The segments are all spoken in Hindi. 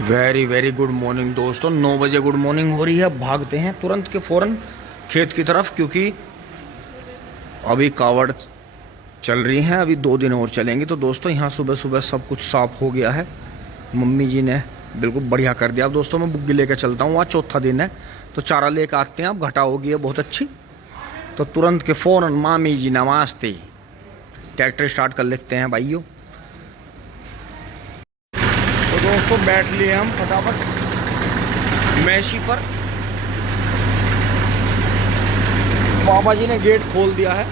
वेरी वेरी गुड मॉर्निंग दोस्तों। 9 बजे गुड मॉर्निंग हो रही है। भागते हैं तुरंत के फौरन खेत की तरफ, क्योंकि अभी कावड़ चल रही हैं, अभी 2 दिन और चलेंगी। तो दोस्तों यहाँ सुबह सुबह सब कुछ साफ हो गया है। मम्मी जी ने बिल्कुल बढ़िया कर दिया। अब दोस्तों मैं बुग्गी लेकर चलता हूँ, आज चौथा दिन है तो चारा लेकर आते हैं। अब घटा होगी है बहुत अच्छी, तो तुरंत के फौरन मामी जी नमस्ते, ट्रैक्टर स्टार्ट कर लेते हैं भाइयों। तो दोस्तों बैठ लिए हम फटाफट मैशी पर। बाबा जी ने गेट खोल दिया है।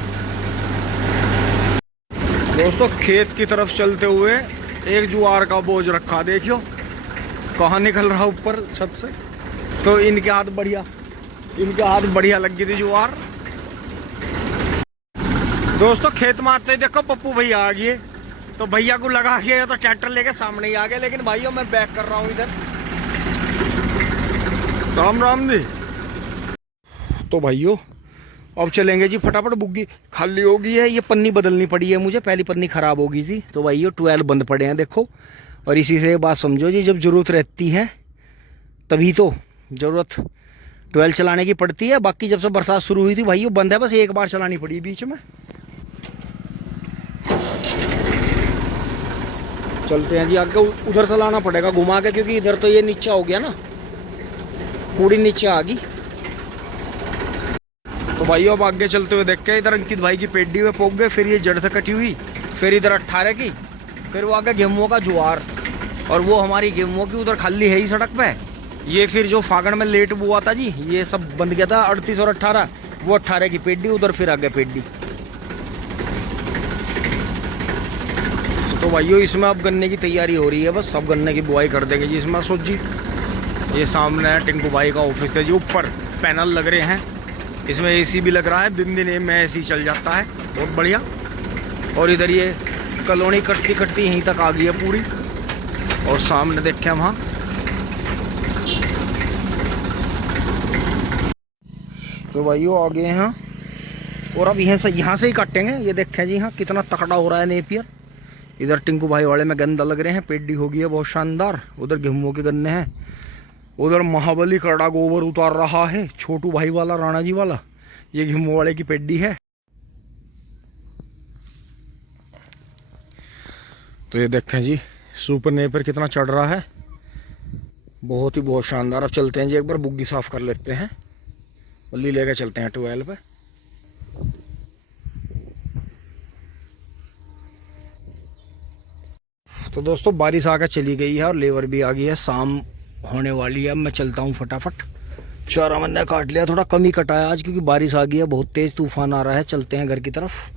दोस्तों खेत की तरफ चलते हुए एक जुआर का बोझ रखा, देखियो कहाँ निकल रहा ऊपर छत से। तो इनके हाथ बढ़िया लग गई थी जुआर। दोस्तों खेत में आते ही देखो पप्पू भैया आ गए, तो भैया को लगा के तो ट्रैक्टर लेके सामने ही आ गए। लेकिन भाइयों मैं बैक कर रहा हूँ इधर। राम राम जी। तो भाइयों अब चलेंगे जी फटाफट। बुग्गी खाली हो गई है, ये पन्नी बदलनी पड़ी है मुझे, पहली पन्नी खराब हो गई थी। तो भाइयों 12 बंद पड़े हैं देखो। और इसी से बात समझो जी, जब जरूरत रहती है तभी तो जरूरत 12 चलाने की पड़ती है। बाकी जब से बरसात शुरू हुई थी भाइयों बंद है, बस एक बार चलानी पड़ी बीच में। चलते हैं जी आगे। उधर से लाना पड़ेगा घुमा के, क्योंकि इधर तो ये नीचा हो गया ना, पूरी नीचे आ गई। तो भाइयों अब आगे चलते हुए देख के इधर अंकित भाई की पेडी में पोक गए, फिर ये जड़ से कटी हुई, फिर इधर 18 की, फिर वो आगे गेहूं का जुआर, और वो हमारी गेहूं की उधर खाली है ही सड़क पे। ये फिर जो फागण में लेट बुआ था जी, ये सब बंद गया था 38 और 18, वो 18 की पेडी उधर, फिर आगे पेडी। तो भाइयों इसमें अब गन्ने की तैयारी हो रही है, बस सब गन्ने की बुआई कर देंगे जी इसमें। सोच जी ये सामने है टिंकू भाई का ऑफिस है जी, ऊपर पैनल लग रहे हैं, इसमें एसी भी लग रहा है, दिन दिन में एसी चल जाता है, बहुत बढ़िया। और इधर ये कॉलोनी कटती कटती यहीं तक आ गई है पूरी। और सामने देखें वहाँ तो भाइयों आ गए हैं। और अब यहाँ से ही काटेंगे। ये देखें जी हाँ कितना तकड़ा हो रहा है नेपियर। इधर टिंकू भाई वाले में गंदा लग रहे हैं, पेडी हो गई है बहुत शानदार। उधर गेहूं के गन्ने हैं, उधर महाबली करड़ा गोबर उतार रहा है छोटू भाई वाला, राणा जी वाला। ये गेहूं वाले की पेडी है। तो ये देखें जी सुपर नेपर कितना चढ़ रहा है, बहुत ही बहुत शानदार। अब चलते हैं जी एक बार बुग्गी साफ कर लेते हैं, बल्ली लेकर चलते हैं 12 पे। तो दोस्तों बारिश आकर चली गई है और लेबर भी आ गई है, शाम होने वाली है। अब मैं चलता हूँ फटाफट। चारा मैंने काट लिया, थोड़ा कम ही कटाया आज क्योंकि बारिश आ गई है, बहुत तेज तूफान आ रहा है। चलते हैं घर की तरफ।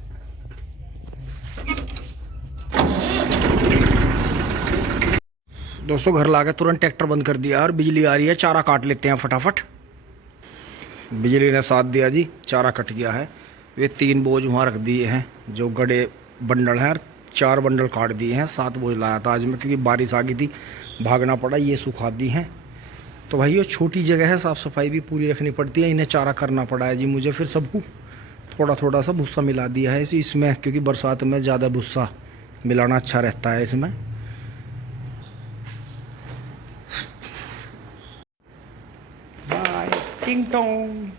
दोस्तों घर लाकर तुरंत ट्रैक्टर बंद कर दिया और बिजली आ रही है, चारा काट लेते हैं फटाफट। बिजली ने साथ दिया जी, चारा कट गया है। ये 3 बोझ वहाँ रख दिए हैं जो गड़े बंडल हैं, 4 बंडल काट दिए हैं। 7 बोझ लाया था आज मैं, क्योंकि बारिश आ गई थी, भागना पड़ा। ये सुखा दी हैं। तो भाई ये छोटी जगह है, साफ़ सफाई भी पूरी रखनी पड़ती है। इन्हें चारा करना पड़ा है जी मुझे, फिर सबको थोड़ा थोड़ा सा भूसा मिला दिया है इसमें, क्योंकि बरसात में ज़्यादा भूसा मिलाना अच्छा रहता है इसमें। बाय टिंग टोंग।